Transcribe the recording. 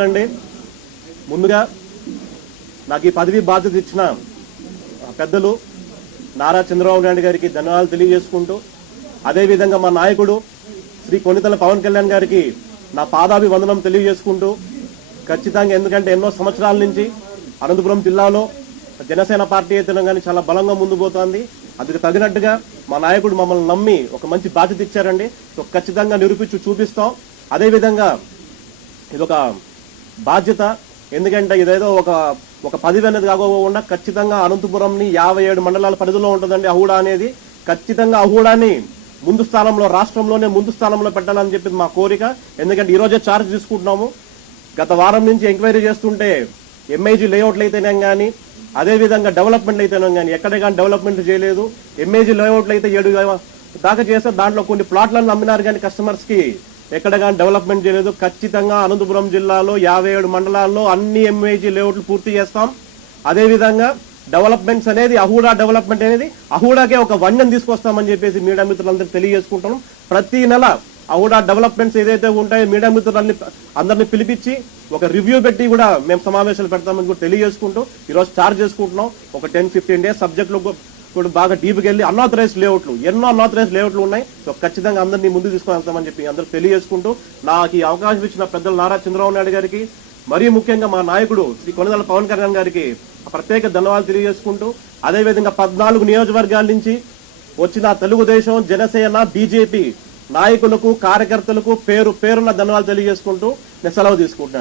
అండి ముందుగా నాకు ఈ పదవి బాధ్యత ఇచ్చిన పెద్దలు నారా చంద్రబాబు నాయుడు గారికి ధన్యవాదాలు తెలియజేసుకుంటూ అదేవిధంగా మా నాయకుడు శ్రీ కొణిదెల పవన్ కళ్యాణ్ గారికి నా పాదాభివందనం తెలియజేసుకుంటూ ఖచ్చితంగా ఎందుకంటే ఎన్నో సంవత్సరాల నుంచి అనంతపురం జిల్లాలో జనసేన పార్టీ అయితే కానీ చాలా బలంగా ముందు పోతోంది. అందుకు తగినట్టుగా మా నాయకుడు మమ్మల్ని నమ్మి ఒక మంచి బాధ్యత ఇచ్చారండి. సో ఖచ్చితంగా నిరూపించి చూపిస్తాం. అదేవిధంగా ఇదొక బాధ్యత, ఎందుకంటే ఇదేదో ఒక పదవి అనేది కాకుండా ఖచ్చితంగా అనంతపురంని 57 మండలాల పరిధిలో ఉంటుందండి అహూడా అనేది. ఖచ్చితంగా అహూడాని ముందు స్థానంలో, రాష్ట్రంలోనే ముందు స్థానంలో పెట్టాలని చెప్పి మా కోరిక. ఎందుకంటే ఈ రోజే ఛార్జ్ తీసుకుంటున్నాము. గత వారం నుంచి ఎంక్వైరీ చేస్తుంటే ఎంఐజీ లేఅవుట్లు అయితేనే కానీ, అదేవిధంగా డెవలప్మెంట్ అయితేనే కానీ ఎక్కడే కానీ డెవలప్మెంట్ చేయలేదు. ఎంఐజీ లేఅవుట్లు అయితే 7 దాకా చేస్తే దాంట్లో కొన్ని ప్లాట్లను అమ్మినారు కానీ కస్టమర్స్ కి ఎక్కడ కానీ డెవలప్మెంట్ చేయలేదు. ఖచ్చితంగా అనంతపురం జిల్లాలో 57 మండలాల్లో అన్ని ఎంఐజీ లేఅవుట్లు పూర్తి చేస్తాం. అదేవిధంగా డెవలప్మెంట్స్ అనేది అహూడా డెవలప్మెంట్ అనేది అహూడాకే ఒక వన్యం తీసుకొస్తామని చెప్పేసి మీడియా మిత్రులందరికీ తెలియజేసుకుంటాం. ప్రతి నెల అహూడా డెవలప్మెంట్స్ ఏదైతే ఉంటాయో మీడియా మిత్రులని అందరినీ పిలిపించి ఒక రివ్యూ పెట్టి కూడా మేము సమావేశాలు పెడతామని కూడా తెలియజేసుకుంటూ ఈరోజు ఛార్జ్ చేసుకుంటున్నాం. ఒక 10-15 డేస్ సబ్జెక్టులు కూడా బాగా డీప్కి వెళ్ళి అన్ఆథరైజ్ లేఅవుట్లు, ఎన్నో అన్ఆథరైజ్ లేఅవుట్లు ఉన్నాయి. సో ఖచ్చితంగా అందరినీ ముందు తీసుకొని వెళ్తామని చెప్పి అందరూ తెలియజేసుకుంటూ నాకు ఈ అవకాశం ఇచ్చిన పెద్దలు నారా చంద్రబాబు నాయుడు గారికి, మరీ ముఖ్యంగా మా నాయకుడు శ్రీ కొణిదెల పవన్ కళ్యాణ్ గారికి ప్రత్యేక ధన్యవాదాలు తెలియజేసుకుంటూ, అదేవిధంగా 14 నియోజకవర్గాల నుంచి వచ్చిన తెలుగుదేశం, జనసేన, బీజేపీ నాయకులకు, కార్యకర్తలకు పేరున ధన్యవాదాలు తెలియజేసుకుంటూ నేను సెలవు తీసుకుంటున్నాను.